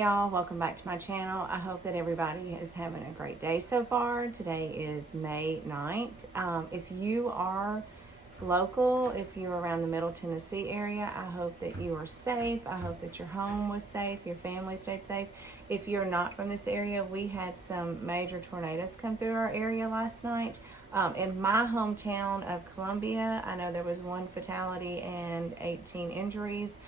Hey y'all, welcome back to my channel. I hope that everybody is having a great day so far. Today is May 9th. If you are local, if you're around the Middle Tennessee area, I hope that you are safe. I hope that your home was safe, your family stayed safe. If you're not from this area, we had some major tornadoes come through our area last night. In my hometown of Columbia, I know there was one fatality and 18 injuries.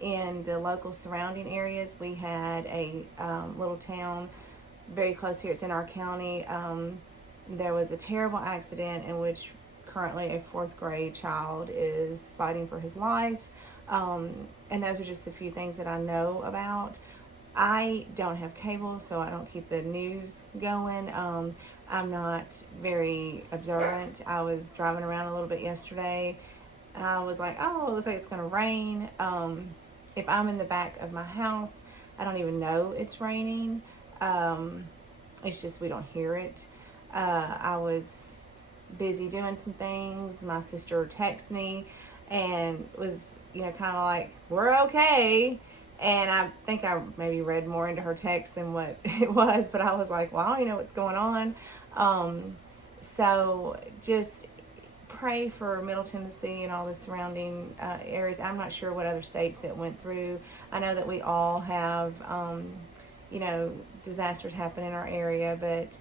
In the local surrounding areas, we had a little town very close here. It's in our county. There was a terrible accident in which currently a 4th grade child is fighting for his life. And those are just a few things that I know about. I don't have cable, so I don't keep the news going. I'm not very observant. I was driving around a little bit yesterday, and I was like, oh, it looks like it's going to rain. If I'm in the back of my house, I don't even know it's raining. It's just we don't hear it. I was busy doing some things. My sister texted me and was, kind of like, we're okay. And I think I maybe read more into her text than what it was, but I was like, well, I don't even know what's going on. So just pray for Middle Tennessee and all the surrounding areas. I'm not sure what other states it went through. I know that we all have, disasters happen in our area, but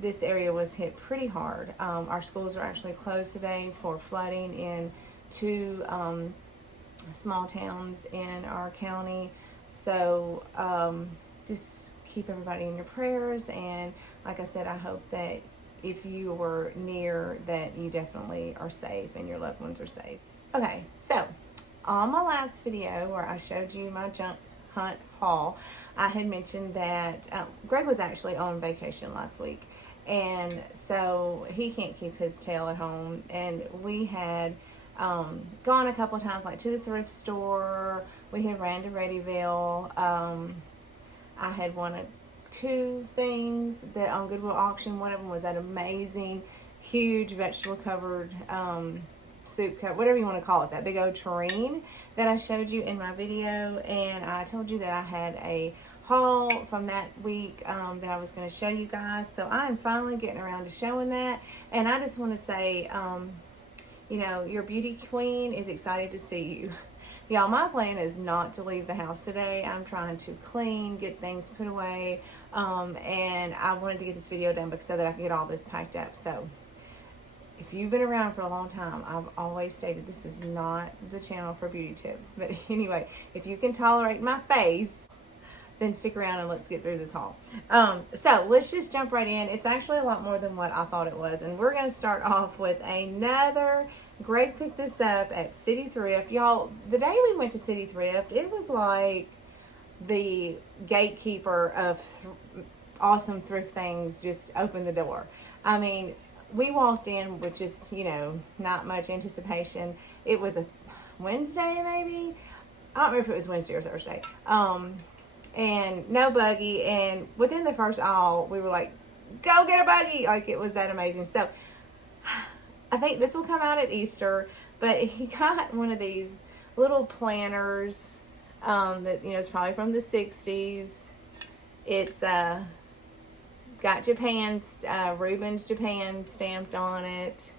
this area was hit pretty hard. Our schools are actually closed today for flooding in 2 small towns in our county. So just keep everybody in your prayers. And like I said, I hope that if you were near, that you definitely are safe and your loved ones are safe. Okay, so on my last video where I showed you my junk hunt haul, I had mentioned that Greg was actually on vacation last week, and so he can't keep his tail at home. And we had gone a couple of times, like to the thrift store. We had ran to Readyville. I had won 2 things that on Goodwill auction. One of them was that amazing, huge vegetable covered soup cup, whatever you want to call it, that big old tureen that I showed you in my video. And I told you that I had a haul from that week that I was going to show you guys. So I'm finally getting around to showing that. And I just want to say, your beauty queen is excited to see you. Y'all, my plan is not to leave the house today. I'm trying to clean, get things put away, and I wanted to get this video done so that I can get all this packed up. So if you've been around for a long time, I've always stated this is not the channel for beauty tips. But anyway, if you can tolerate my face, then stick around and let's get through this haul. So let's just jump right in. It's actually a lot more than what I thought it was. And we're going to start off with another. Greg picked this up at City Thrift. Y'all, the day we went to City Thrift, it was like the gatekeeper of awesome thrift things just opened the door. I mean, we walked in with just, not much anticipation. It was a Wednesday, maybe? I don't remember if it was Wednesday or Thursday. And no buggy. And within the first aisle, we were like, go get a buggy. Like, it was that amazing. So I think this will come out at Easter, but he got one of these little planners that, it's probably from the 60s. It's got Japan's, Reuben's Japan stamped on it.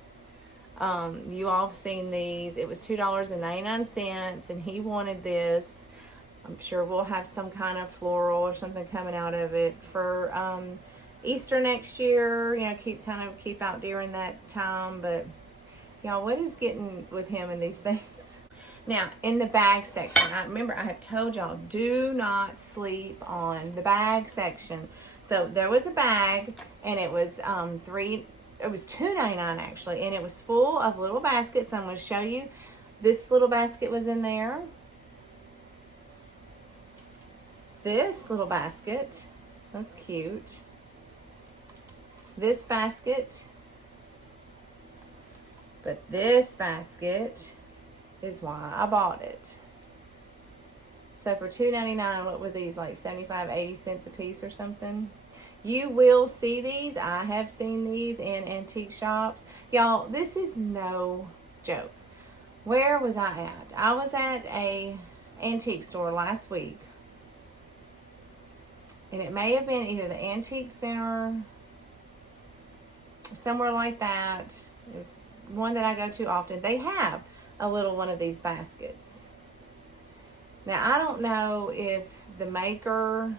You all have seen these. It was $2.99, and he wanted this. I'm sure we'll have some kind of floral or something coming out of it for Easter next year. Keep out during that time. But y'all, what is getting with him and these things? Now, in the bag section, I have told y'all, do not sleep on the bag section. So there was a bag, and it was $2.99 actually, and it was full of little baskets. I'm going to show you. This little basket was in there. This little basket, that's cute. This basket, but this basket is why I bought it. So for $2.99, what were these, like 75-80 cents a piece or something? You will see these. I have seen these in antique shops. Y'all, this is no joke. Where was I at? I was at a antique store last week. and it may have been either the Antique Center, somewhere like that. It was one that I go to often. They have a little one of these baskets. Now, I don't know if the maker,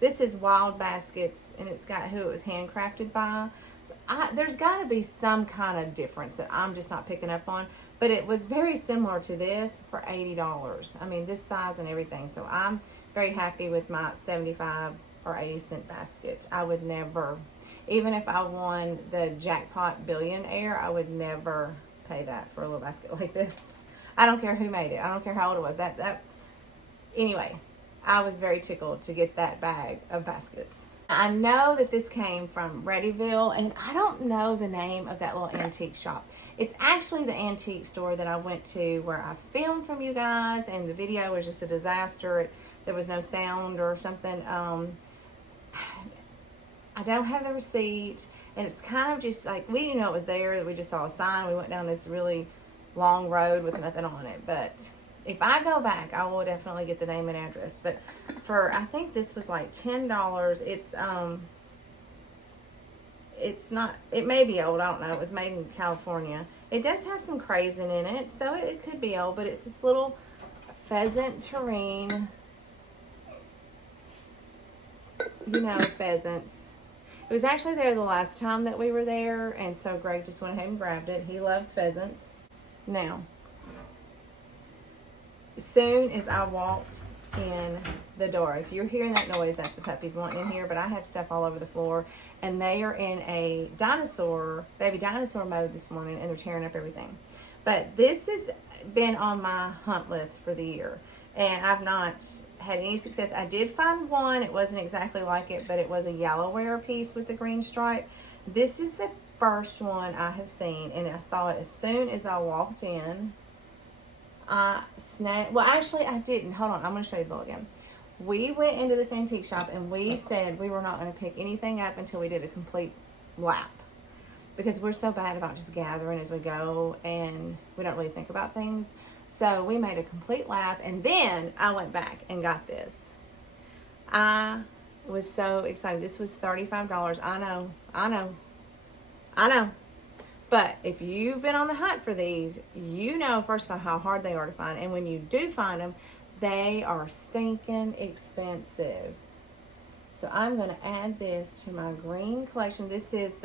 this is Wild Baskets, and it's got who it was handcrafted by. So there's got to be some kind of difference that I'm just not picking up on. But it was very similar to this for $80. I mean, this size and everything. So I'm very happy with my 75 or 80-cent basket. I would never, even if I won the jackpot billionaire, I would never pay that for a little basket like this. I don't care who made it. I don't care how old it was. Anyway, I was very tickled to get that bag of baskets. I know that this came from Readyville, and I don't know the name of that little antique shop. It's actually the antique store that I went to where I filmed from you guys, and the video was just a disaster. There was no sound or something. I don't have the receipt, and it's kind of just like, we didn't know it was there. We just saw a sign. We went down this really long road with nothing on it. But if I go back, I will definitely get the name and address. But I think this was like $10. It's not, it may be old, I don't know. It was made in California. It does have some crayson in it, so it could be old, but it's this little pheasant terrine. You know, pheasants. It was actually there the last time that we were there, and so Greg just went ahead and grabbed it. He loves pheasants. Now, as soon as I walked in the door, if you're hearing that noise, that's the puppies wanting in here, but I have stuff all over the floor, and they are in a baby dinosaur mode this morning, and they're tearing up everything. But this has been on my hunt list for the year, and I've not had any success. I did find one. It wasn't exactly like it, but it was a yellowware piece with the green stripe. This is the first one I have seen, and I saw it as soon as I walked in. I snagged, well, actually I didn't. Hold on, I'm going to show you the bill again. We went into this antique shop, and we said we were not going to pick anything up until we did a complete lap, because we're so bad about just gathering as we go, and we don't really think about things. So we made a complete lap, and then I went back and got this. I was so excited. This was $35. I know. But if you've been on the hunt for these, you know, first of all, how hard they are to find. And when you do find them, they are stinking expensive. So I'm going to add this to my green collection. This is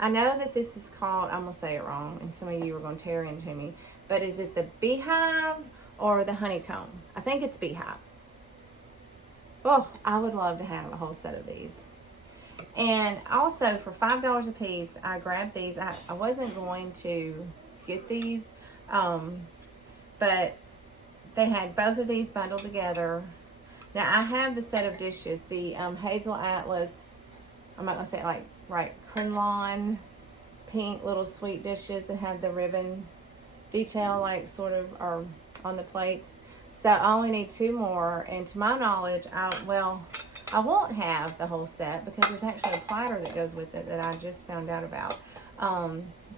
I know that this is called, I'm going to say it wrong, and some of you are going to tear into me, but is it the beehive or the honeycomb? I think it's beehive. Oh, I would love to have a whole set of these. And also for $5 a piece, I grabbed these. I wasn't going to get these, but they had both of these bundled together. Now I have the set of dishes, the Hazel Atlas, I'm not going to say it like right, Crinlon pink little sweet dishes that have the ribbon detail like sort of are on the plates. So I only need 2 more, and to my knowledge, I won't have the whole set because there's actually a platter that goes with it that I just found out about.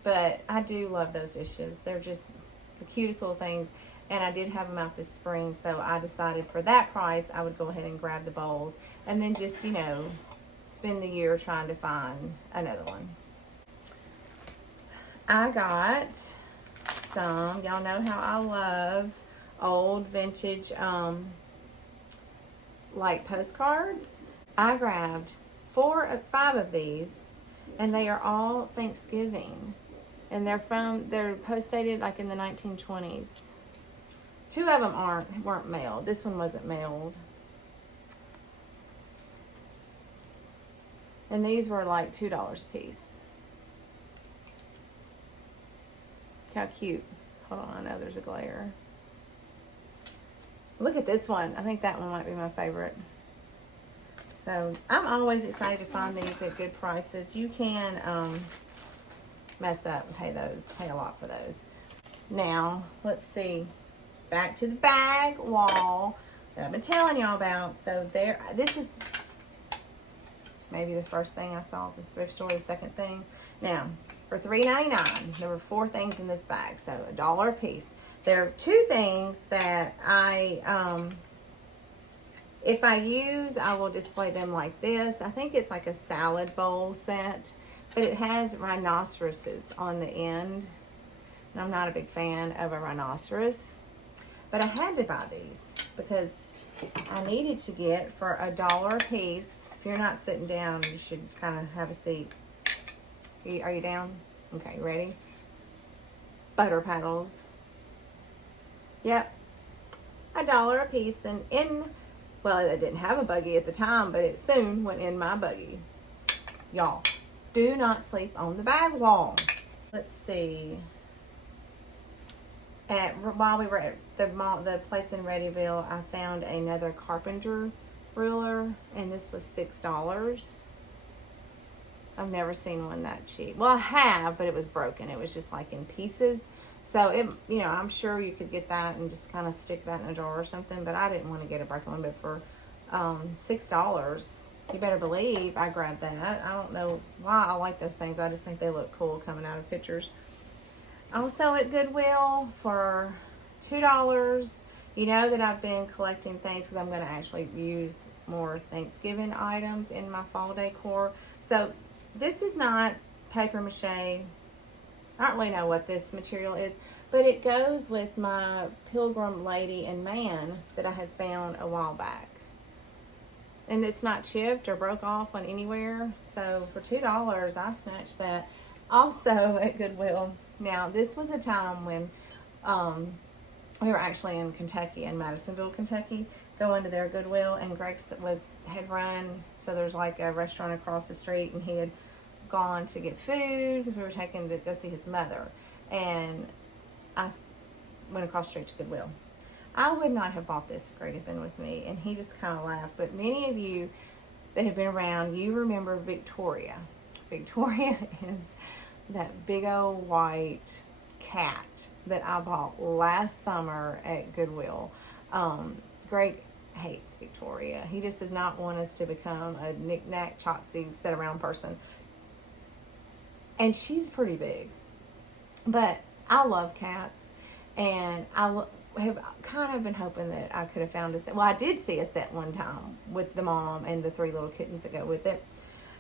But I do love those dishes. They're just the cutest little things, and I did have them out this spring, so I decided for that price I would go ahead and grab the bowls and then just, you know, spend the year trying to find another one. I got some, y'all know how I love old vintage like postcards. I grabbed 5 of these, and they are all Thanksgiving, and they're post dated like in the 1920s. 2 of them weren't mailed. This one wasn't mailed, and these were like $2 a piece. Look how cute. Hold on, I know there's a glare. Look at this one. I think that one might be my favorite. So I'm always excited to find these at good prices. You can mess up and pay a lot for those. Now, let's see. Back to the bag wall that I've been telling y'all about. So this was maybe the first thing I saw at the thrift store, the second thing. Now, for $3.99, there were 4 things in this bag, so $1 a piece. There are 2 things that I If I use, I will display them like this. I think it's like a salad bowl set, but it has rhinoceroses on the end. And I'm not a big fan of a rhinoceros, but I had to buy these because I needed to get for $1 a piece. If you're not sitting down, you should kind of have a seat. Are you down? Okay, ready? Butter paddles. Yep, $1 a piece, and well, I didn't have a buggy at the time, but it soon went in my buggy. Y'all, do not sleep on the bag wall. Let's see. While we were at the place in Readyville, I found another carpenter ruler, and this was $6. I've never seen one that cheap. Well, I have, but it was broken. It was just like in pieces. So I'm sure you could get that and just kind of stick that in a drawer or something, but I didn't want to get a broken one. But for $6, you better believe I grabbed that. I don't know why I like those things. I just think they look cool coming out of pictures. Also at Goodwill for $2. You know that I've been collecting things because I'm going to actually use more Thanksgiving items in my fall decor. So this is not paper mache. I don't really know what this material is, but it goes with my Pilgrim Lady and Man that I had found a while back. And it's not chipped or broke off on anywhere. So for $2, I snatched that. Also at Goodwill. Now, this was a time when we were actually in Kentucky, in Madisonville, Kentucky, going to their Goodwill, and Greg had run, so there's like a restaurant across the street, and he had gone to get food because we were taking to go see his mother, and I went across the street to Goodwill. I would not have bought this if Greg had been with me, and he just kind of laughed, but many of you that have been around, you remember Victoria. Victoria is that big old white cat that I bought last summer at Goodwill. Greg hates Victoria. He just does not want us to become a knick-knack, chotsy, sit-around person. And she's pretty big. But I love cats. And I have kind of been hoping that I could have found a set. Well, I did see a set one time with the mom and the 3 little kittens that go with it.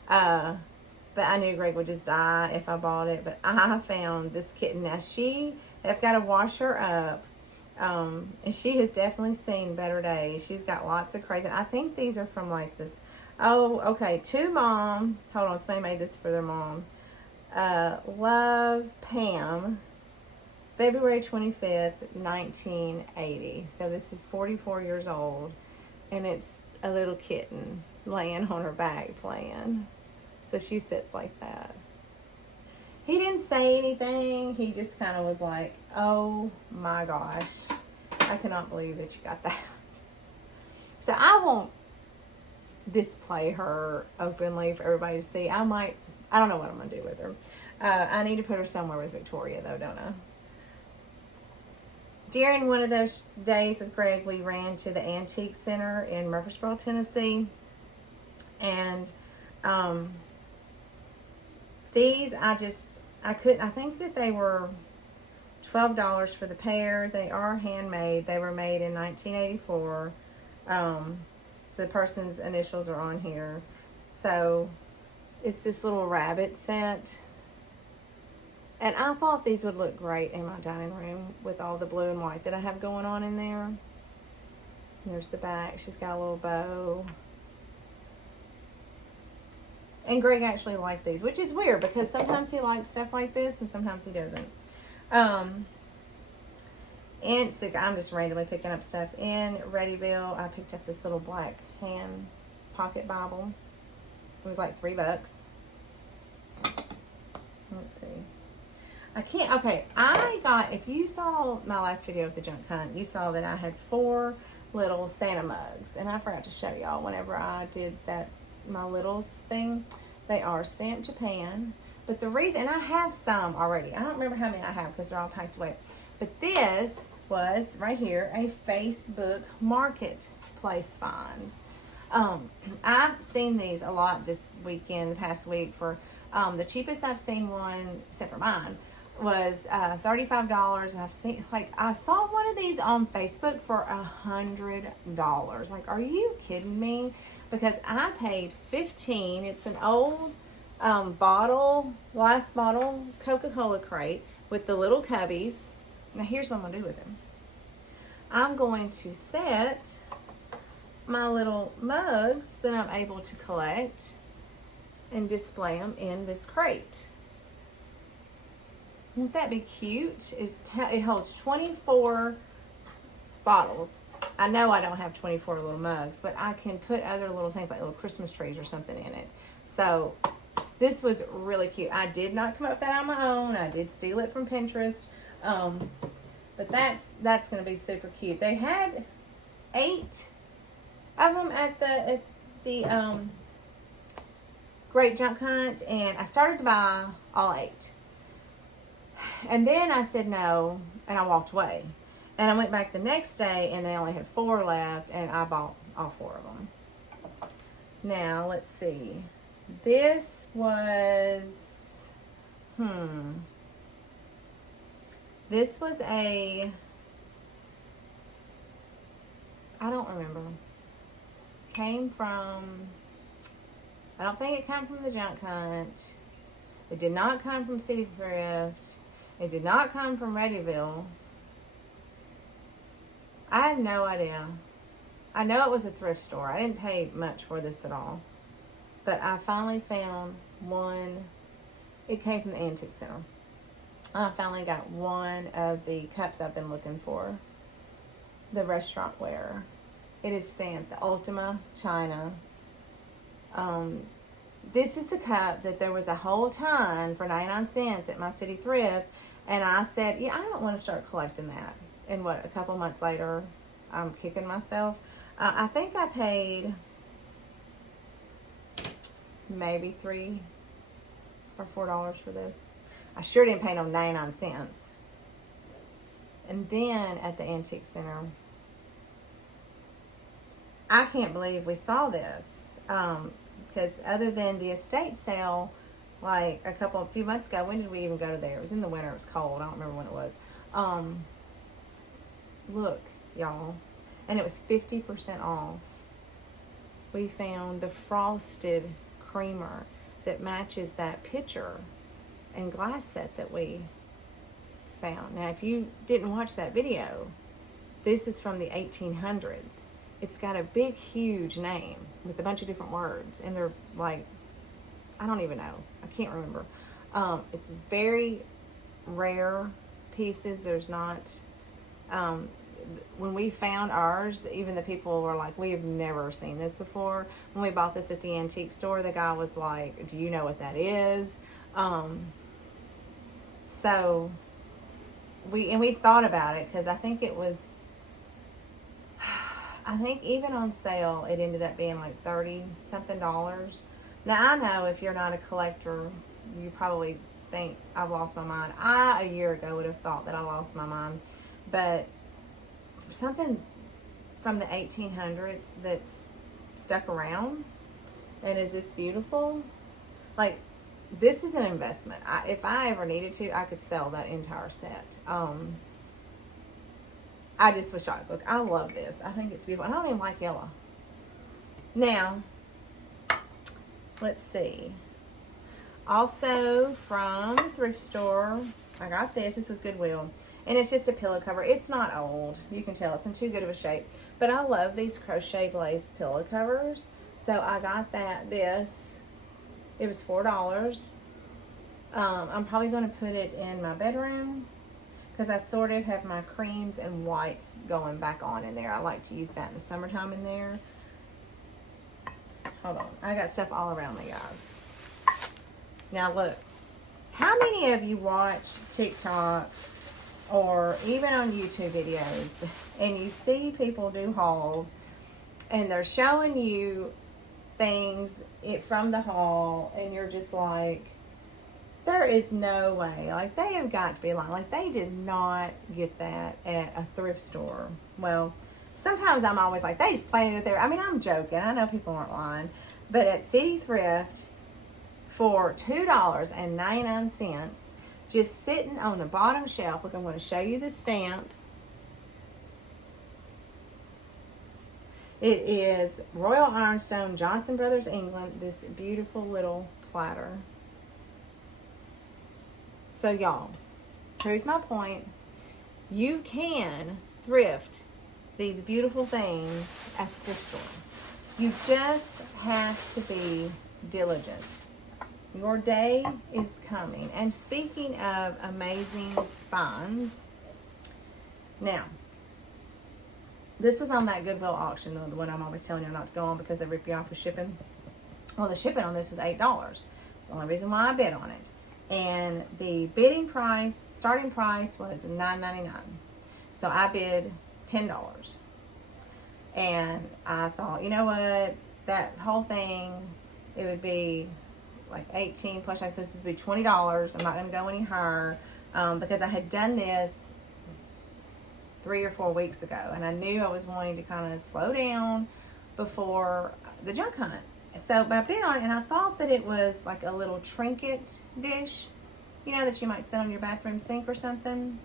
But I knew Greg would just die if I bought it. But I found this kitten. Now, I've got to wash her up. And she has definitely seen better days. She's got lots of crazy. I think these are from like this. Oh, okay. To Mom. Hold on. Somebody made this for their mom. Love, Pam. February 25th, 1980. So this is 44 years old. And it's a little kitten laying on her back playing. So she sits like that. He didn't say anything. He just kind of was like, oh my gosh, I cannot believe that you got that. So I won't display her openly for everybody to see. I don't know what I'm going to do with her. I need to put her somewhere with Victoria though, don't I? During one of those days with Greg, we ran to the Antique Center in Murfreesboro, Tennessee. And these, I think that they were $12 for the pair. They are handmade. They were made in 1984. So the person's initials are on here. So it's this little rabbit set. And I thought these would look great in my dining room with all the blue and white that I have going on in there. There's the back. She's got a little bow. And Greg actually liked these, which is weird because sometimes he likes stuff like this and sometimes he doesn't. And so I'm just randomly picking up stuff. In Readyville, I picked up this little black hand pocket Bible. It was like $3. Let's see. If you saw my last video of the junk hunt, you saw that I had 4 little Santa mugs. And I forgot to show y'all whenever I did my littles thing. They are stamped Japan. But the reason, and I have some already. I don't remember how many I have because they're all packed away. But this was, right here, a Facebook Marketplace find. I've seen these a lot this weekend, the past week. For the cheapest I've seen one, except for mine, was $35, and I've seen, like, I saw one of these on Facebook for $100. Like, are you kidding me? Because I paid $15. It's an old glass bottle Coca-Cola crate with the little cubbies. Now here's what I'm gonna do with them. I'm going to set my little mugs that I'm able to collect and display them in this crate. Wouldn't that be cute? It holds 24 bottles. I know I don't have 24 little mugs, but I can put other little things like little Christmas trees or something in it. So this was really cute. I did not come up with that on my own. I did steal it from Pinterest. But that's going to be super cute. They had 8 of them at the Great Junk Hunt, and I started to buy all 8. And then I said no, and I walked away. And I went back the next day, and they only had 4 left, and I bought all 4 of them. Now, let's see. This was, this was I don't remember. I don't think it came from the Junk Hunt. It did not come from City Thrift. It did not come from Readyville. I have no idea. I know it was a thrift store. I didn't pay much for this at all. But I finally found one. It came from the Antique Center. I finally got one of the cups I've been looking for. The restaurant ware. It is stamped the Ultima China. This is the cup that there was a whole ton for 99 cents at my City Thrift. And I said, yeah, I don't want to start collecting that. And a couple months later, I'm kicking myself. I think I paid maybe $3 or $4 for this. I sure didn't pay no 99 cents. And then at the Antique Center, I can't believe we saw this. Because other than the estate sale, like a few months ago, when did we even go to there? It was in the winter. It was cold. I don't remember when it was. Look, y'all. And it was 50% off. We found the frosted creamer that matches that pitcher and glass set that we found. Now, if you didn't watch that video, this is from the 1800s. It's got a big, huge name with a bunch of different words. And they're like, I don't even know. I can't remember. It's very rare pieces. There's not... when we found ours, even the people were like, we have never seen this before. When we bought this at the antique store, the guy was like, do you know what that is? So we thought about it, because I think it was, I think even on sale, it ended up being like $30 something. Now, I know if you're not a collector, you probably think I've lost my mind. A year ago would have thought that I lost my mind. But for something from the 1800s that's stuck around and is this beautiful, like, this is an investment. If I ever needed to, I could sell that entire set. I just was shocked. Look, I love this. I think it's beautiful. I don't even like yellow. Now, let's see. Also, from the thrift store, I got this. This was Goodwill. And it's just a pillow cover. It's not old. You can tell it's in too good of a shape. But I love these crochet glaze pillow covers. So I got this. It was $4. I'm probably going to put it in my bedroom, because I sort of have my creams and whites going back on in there. I like to use that in the summertime in there. Hold on. I got stuff all around me, guys. Now look. How many of you watch TikTok or even on YouTube videos, and you see people do hauls, and they're showing you things from the haul, and you're just like, there is no way. Like, they have got to be lying. Like, they did not get that at a thrift store. Well, sometimes I'm always like, they just planted it there. I mean, I'm joking. I know people aren't lying. But at City Thrift, for $2.99, just sitting on the bottom shelf. Look, I'm going to show you the stamp. It is Royal Ironstone, Johnson Brothers, England. This beautiful little platter. So y'all, here's my point. You can thrift these beautiful things at the thrift store. You just have to be diligent. Your day is coming. And speaking of amazing finds, now, this was on that Goodwill auction, the one I'm always telling you not to go on because they rip you off with shipping. Well, the shipping on this was $8. It's the only reason why I bid on it. And the bidding price, starting price was $9.99. So I bid $10. And I thought, you know what, that whole thing, it would be like 18 plus I said it would be $20. I'm not going to go any higher because I had done this 3 or 4 weeks ago, and I knew I was wanting to kind of slow down before the junk hunt. So, but I bid on it, and I thought that it was like a little trinket dish, you know, that you might set on your bathroom sink or something.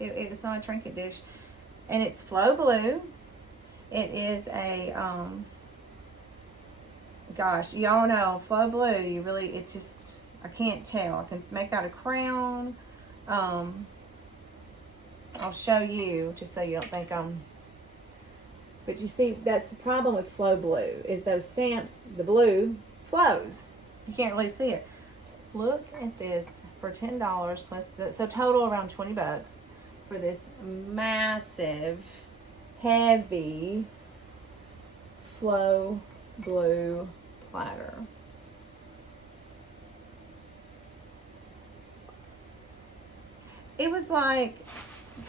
It was not a trinket dish, and it's Flow Blue. It is a gosh, y'all know Flow Blue. It's just, I can't tell. I can make out a crown. I'll show you just so you don't think but you see, that's the problem with Flow Blue, is those stamps, the blue flows. You can't really see it. Look at this for $10 plus so total around $20 for this massive, heavy Flow Blue platter. It was like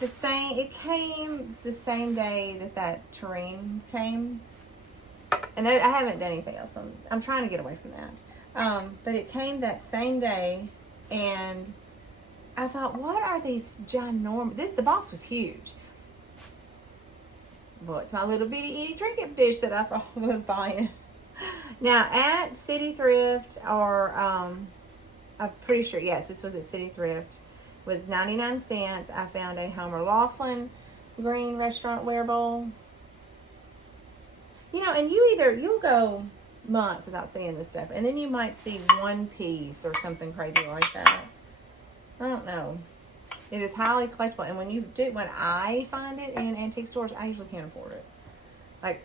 it came the same day that tureen came. And I haven't done anything else. I'm trying to get away from that. But it came that same day, and I thought, what are these ginormous, the box was huge. Well, it's my little bitty itty trinket dish that I thought I was buying. Now, at City Thrift, or I'm pretty sure, yes, this was at City Thrift, was 99 cents. I found a Homer Laughlin green restaurant ware bowl. You know, and you'll go months without seeing this stuff, and then you might see one piece or something crazy like that. I don't know. It is highly collectible, and when I find it in antique stores, I usually can't afford it. Like,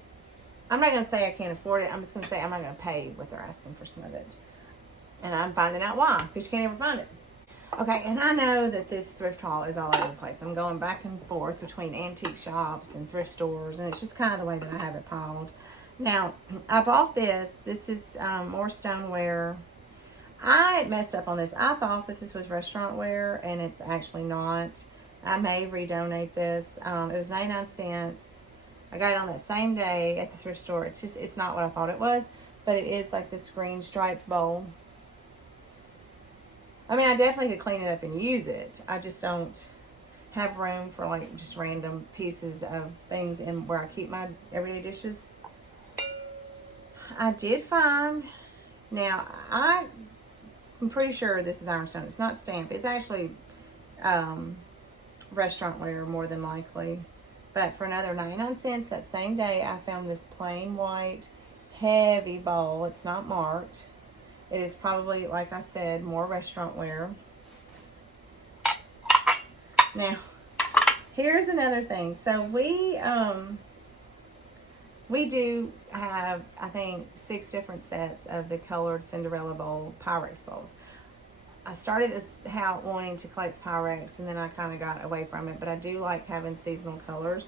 I'm not going to say I can't afford it. I'm just going to say I'm not going to pay what they're asking for some of it. And I'm finding out why, because you can't ever find it. Okay, and I know that this thrift haul is all over the place. I'm going back and forth between antique shops and thrift stores, and it's just kind of the way that I have it piled. Now, I bought this. This is more stoneware. I messed up on this. I thought that this was restaurant ware, and it's actually not. I may redonate this. It was 99 cents. I got it on that same day at the thrift store. It's not what I thought it was, but it is like this green striped bowl. I mean, I definitely could clean it up and use it. I just don't have room for like just random pieces of things in where I keep my everyday dishes. I did find, now I'm pretty sure this is ironstone. It's not stamped. It's actually restaurant ware more than likely. But for another 99 cents that same day, I found this plain white heavy bowl. It's not marked. It is probably, like I said, more restaurant ware. Now, here's another thing. So we do have, I think, 6 different sets of the colored Cinderella bowl Pyrex bowls. I started wanting to collect Pyrex, and then I kind of got away from it, but I do like having seasonal colors.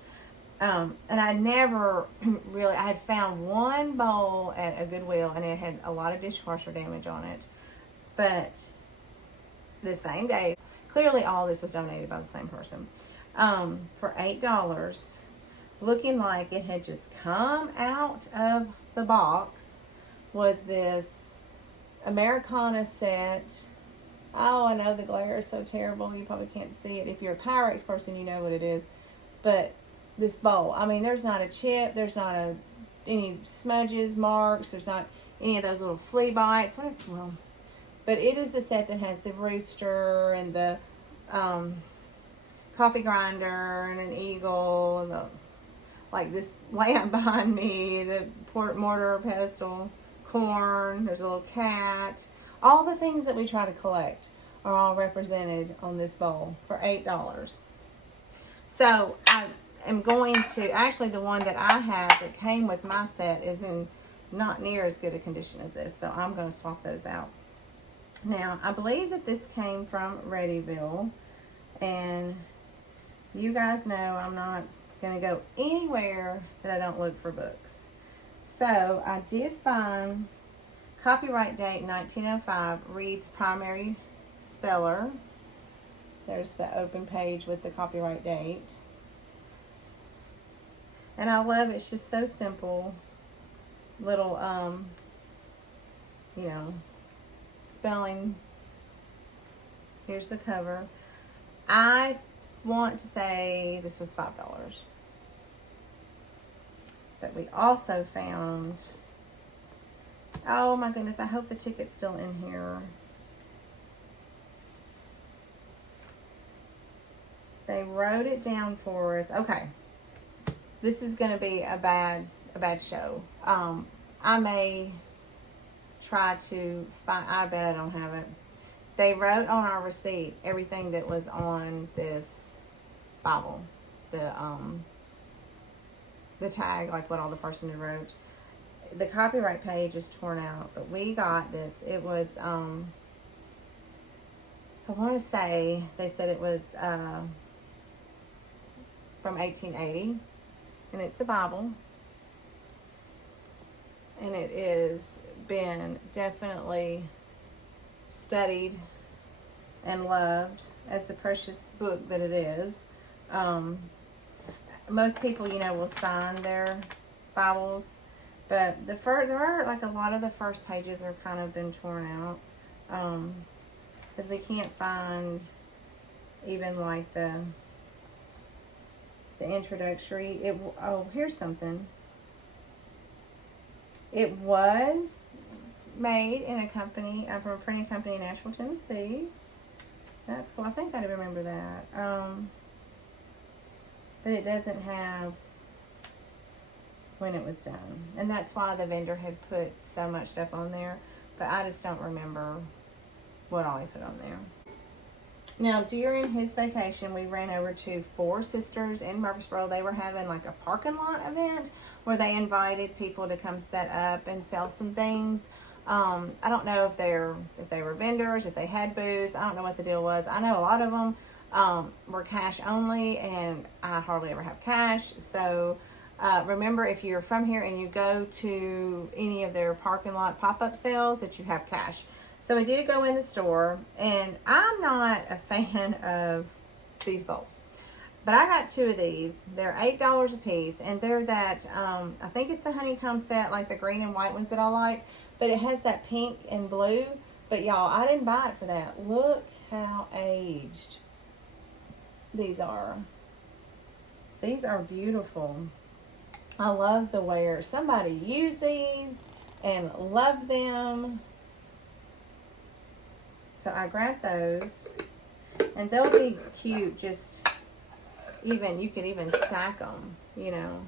And I never really, I had found one bowl at a Goodwill, and it had a lot of dishwasher damage on it. But the same day, clearly all this was donated by the same person, for $8, looking like it had just come out of the box, was this Americana set. Oh, I know the glare is so terrible. You probably can't see it. If you're a Pyrex person, you know what it is. But this bowl, I mean, there's not a chip. There's not any smudges, marks. There's not any of those little flea bites. Well, But it is the set that has the rooster and the coffee grinder and an eagle, and the, like this lamp behind me, the mortar pedestal, corn, there's a little cat. All the things that we try to collect are all represented on this bowl for $8. So I am going to, actually the one that I have that came with my set is in not near as good a condition as this, so I'm going to swap those out. Now, I believe that this came from Readyville, and you guys know I'm not going to go anywhere that I don't look for books. So I did find copyright date 1905, Reed's Primary Speller. There's the open page with the copyright date. And I love it. It's just so simple. Little, you know, spelling. Here's the cover. I want to say this was $5. But we also found, oh my goodness, I hope the ticket's still in here. They wrote it down for us. Okay. This is going to be a bad show. I may try to find, I bet I don't have it. They wrote on our receipt everything that was on this Bible. The tag, like what all the person who wrote. The copyright page is torn out, but we got this. It was, I want to say, they said it was from 1880, and it's a Bible, and it is been definitely studied and loved as the precious book that it is. Most people, you know, will sign their Bibles, but there are like a lot of the first pages are kind of been torn out, because we can't find even like the introductory. Oh, here's something. It was made in a company, from a printing company in Nashville, Tennessee. That's cool. I think I remember that. But it doesn't have when it was done. And that's why the vendor had put so much stuff on there. But I just don't remember what all he put on there. Now, during his vacation, we ran over to Four Sisters in Murfreesboro. They were having like a parking lot event where they invited people to come set up and sell some things. I don't know if they were vendors, if they had booths. I don't know what the deal was. I know a lot of them were cash only, and I hardly ever have cash. So remember, if you're from here and you go to any of their parking lot pop-up sales, that you have cash. So we did go in the store, and I'm not a fan of these bowls, but I got two of these. They're $8 a piece, and they're that, I think it's the honeycomb set, like the green and white ones that I like, but it has that pink and blue. But y'all, I didn't buy it for that. Look how aged these are. These are beautiful. I love the wear. Somebody used these and loved them. So I grabbed those, and they'll be cute. Just even, you could even stack them, you know.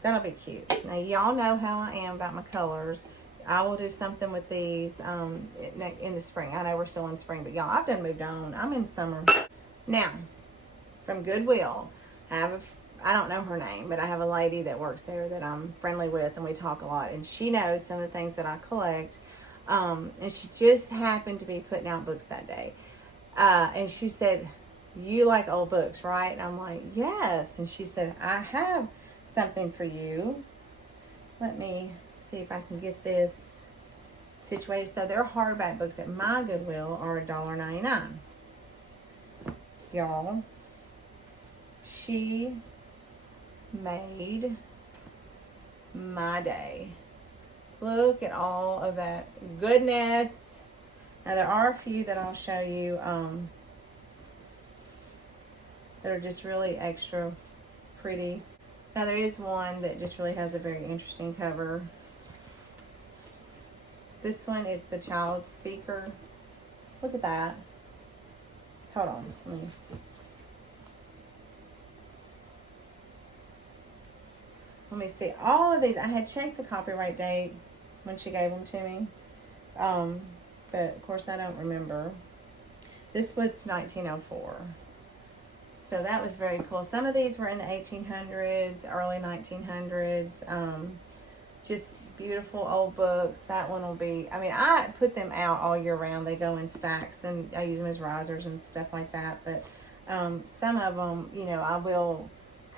That'll be cute. Now, y'all know how I am about my colors. I will do something with these in the spring. I know we're still in spring, but y'all, I've done moved on. I'm in summer. Now, from Goodwill, I don't know her name, but I have a lady that works there that I'm friendly with, and we talk a lot, and she knows some of the things that I collect. And she just happened to be putting out books that day. And she said, "You like old books, right?" And I'm like, "Yes." And she said, "I have something for you. Let me see if I can get this situated." So their hardback books at my Goodwill are $1.99. Y'all, she made my day. Look at all of that goodness. Now, there are a few that I'll show you that are just really extra pretty. Now, there is one that just really has a very interesting cover. This one is the child speaker. Look at that. Hold on. Let me see. All of these, I had checked the copyright date when she gave them to me. But of course I don't remember. This was 1904. So that was very cool. Some of these were in the 1800s, early 1900s. Just beautiful old books. That one will be, I mean, I put them out all year round. They go in stacks and I use them as risers and stuff like that. But some of them, you know, I will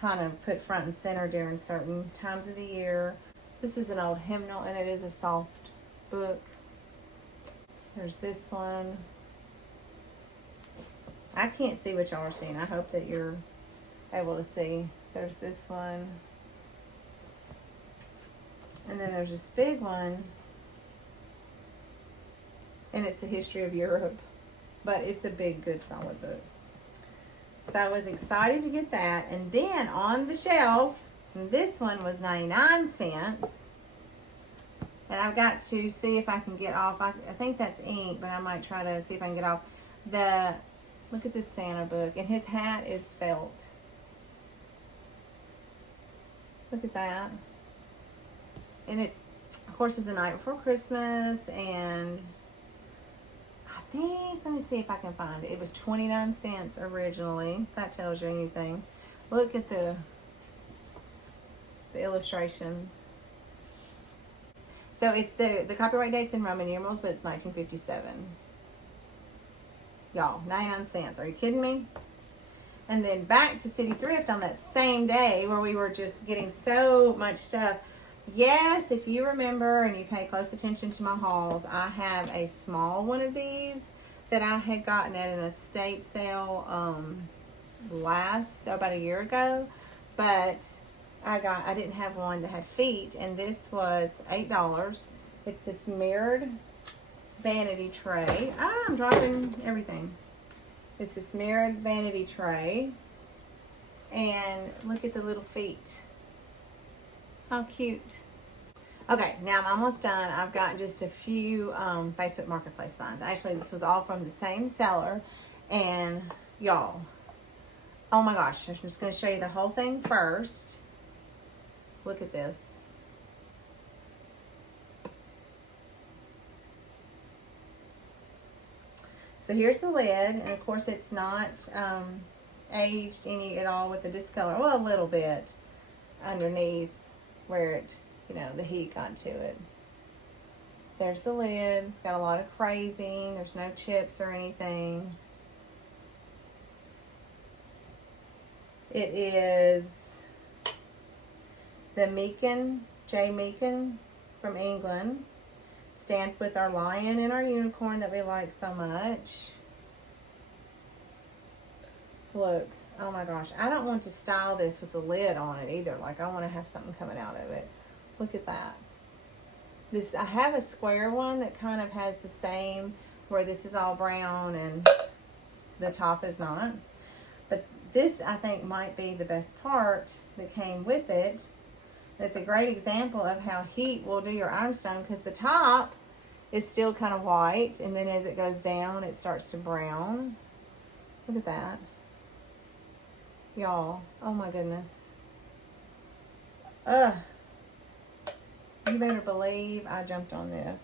kind of put front and center during certain times of the year. This is an old hymnal and it is a soft book. There's this one. I can't see what y'all are seeing. I hope that you're able to see. There's this one. And then there's this big one. And it's the history of Europe. But it's a big, good, solid book. So I was excited to get that. And then on the shelf, and this one was 99 cents. And I've got to see if I can get off. I think that's ink, but I might try to see if I can get off. Look at this Santa book. And his hat is felt. Look at that. And it, of course, is the night before Christmas. And I think, let me see if I can find it. It was 29 cents originally. If that tells you anything. Look at the illustrations. So it's the copyright date's in Roman numerals, but it's 1957. Y'all, 99 cents. Are you kidding me? And then back to City Thrift on that same day where we were just getting so much stuff. Yes, if you remember and you pay close attention to my hauls, I have a small one of these that I had gotten at an estate sale about a year ago. But I didn't have one that had feet, and this was $8. It's this mirrored vanity tray. I'm dropping everything. It's this mirrored vanity tray, and look at the little feet. How cute. Okay, now I'm almost done. I've got just a few Facebook Marketplace finds. Actually, this was all from the same seller, and y'all, oh my gosh, I'm just going to show you the whole thing first. Look at this. So here's the lid, and of course it's not aged any at all with the discolor. Well, a little bit underneath where it, you know, the heat got to it. There's the lid. It's got a lot of crazing. There's no chips or anything. It is the Meakin, J. Meakin from England, stamped with our lion and our unicorn that we like so much. Look, oh my gosh, I don't want to style this with the lid on it either. Like, I want to have something coming out of it. Look at that. This, I have a square one that kind of has the same, where this is all brown and the top is not. But this, I think, might be the best part that came with it. It's a great example of how heat will do your ironstone, because the top is still kind of white, and then as it goes down, it starts to brown. Look at that. Y'all, oh my goodness. You better believe I jumped on this.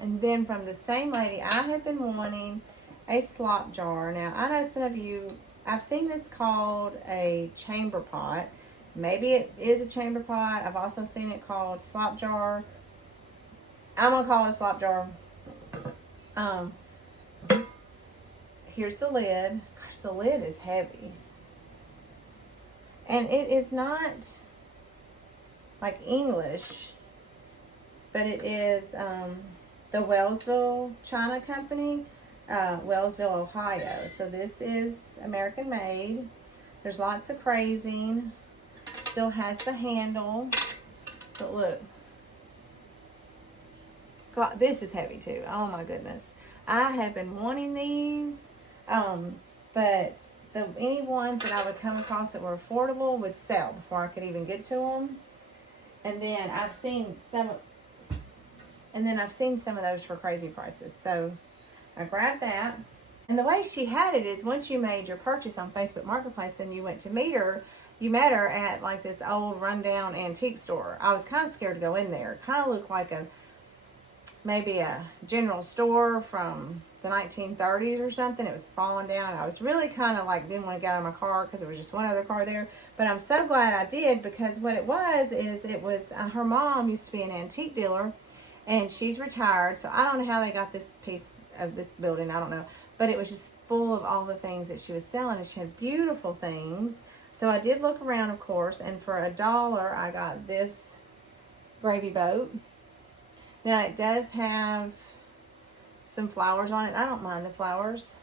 And then from the same lady, I have been wanting a slop jar. Now, I know some of you, I've seen this called a chamber pot. Maybe it is a chamber pot. I've also seen it called slop jar. I'm going to call it a slop jar. Here's the lid. Gosh, the lid is heavy. And it is not like English, but it is the Wellsville China Company, Wellsville, Ohio. So this is American made. There's lots of crazing. Still has the handle, but look, God, this is heavy too. Oh my goodness, I have been wanting these, but any ones that I would come across that were affordable would sell before I could even get to them. And then I've seen some, And then I've seen some of those for crazy prices. So I grabbed that. And the way she had it is once you made your purchase on Facebook Marketplace and you went to meet her, you met her at like this old rundown antique store. I was kind of scared to go in there. It kind of looked like maybe a general store from the 1930s or something. It was falling down. I was really kind of like didn't want to get out of my car because there was just one other car there. But I'm so glad I did, because what it was her mom used to be an antique dealer, and she's retired. So I don't know how they got this piece of this building. I don't know. But it was just full of all the things that she was selling, and she had beautiful things. So I did look around, of course, and for $1, I got this gravy boat. Now, it does have some flowers on it. I don't mind the flowers.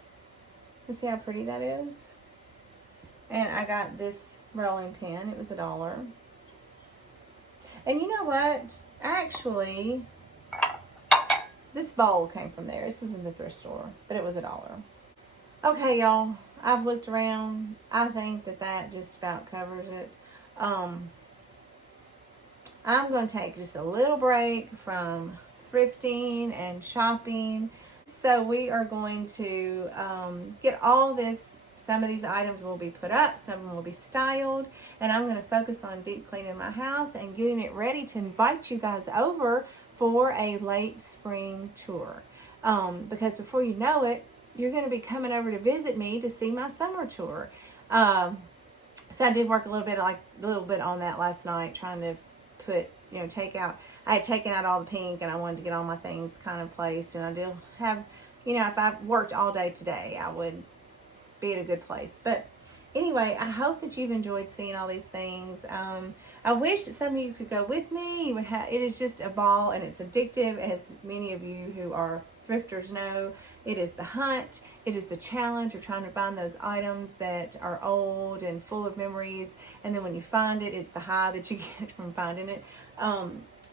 You see how pretty that is? And I got this rolling pin. It was $1. And you know what? Actually, this bowl came from there. This was in the thrift store, but it was $1. Okay, y'all. I've looked around. I think that just about covers it. I'm going to take just a little break from thrifting and shopping. So we are going to get all this. Some of these items will be put up. Some of them will be styled. And I'm going to focus on deep cleaning my house and getting it ready to invite you guys over for a late spring tour. Because before you know it, you're going to be coming over to visit me to see my summer tour. So I did work a little bit on that last night, trying to put, I had taken out all the pink and I wanted to get all my things kind of placed. And I do have, if I worked all day today, I would be at a good place. But anyway, I hope that you've enjoyed seeing all these things. I wish that some of you could go with me. It is just a ball, and it's addictive, as many of you who are thrifters know. It is the hunt. It is the challenge of trying to find those items that are old and full of memories. And then when you find it, it's the high that you get from finding it.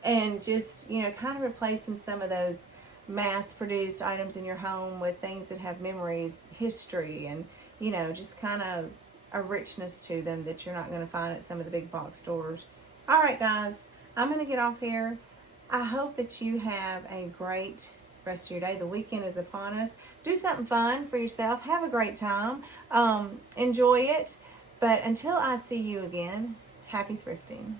And just, kind of replacing some of those mass-produced items in your home with things that have memories, history, and, just kind of a richness to them that you're not going to find at some of the big box stores. All right, guys, I'm going to get off here. I hope that you have a great rest of your day. The weekend is upon us. Do something fun for yourself. Have a great time. Enjoy it. But until I see you again, happy thrifting.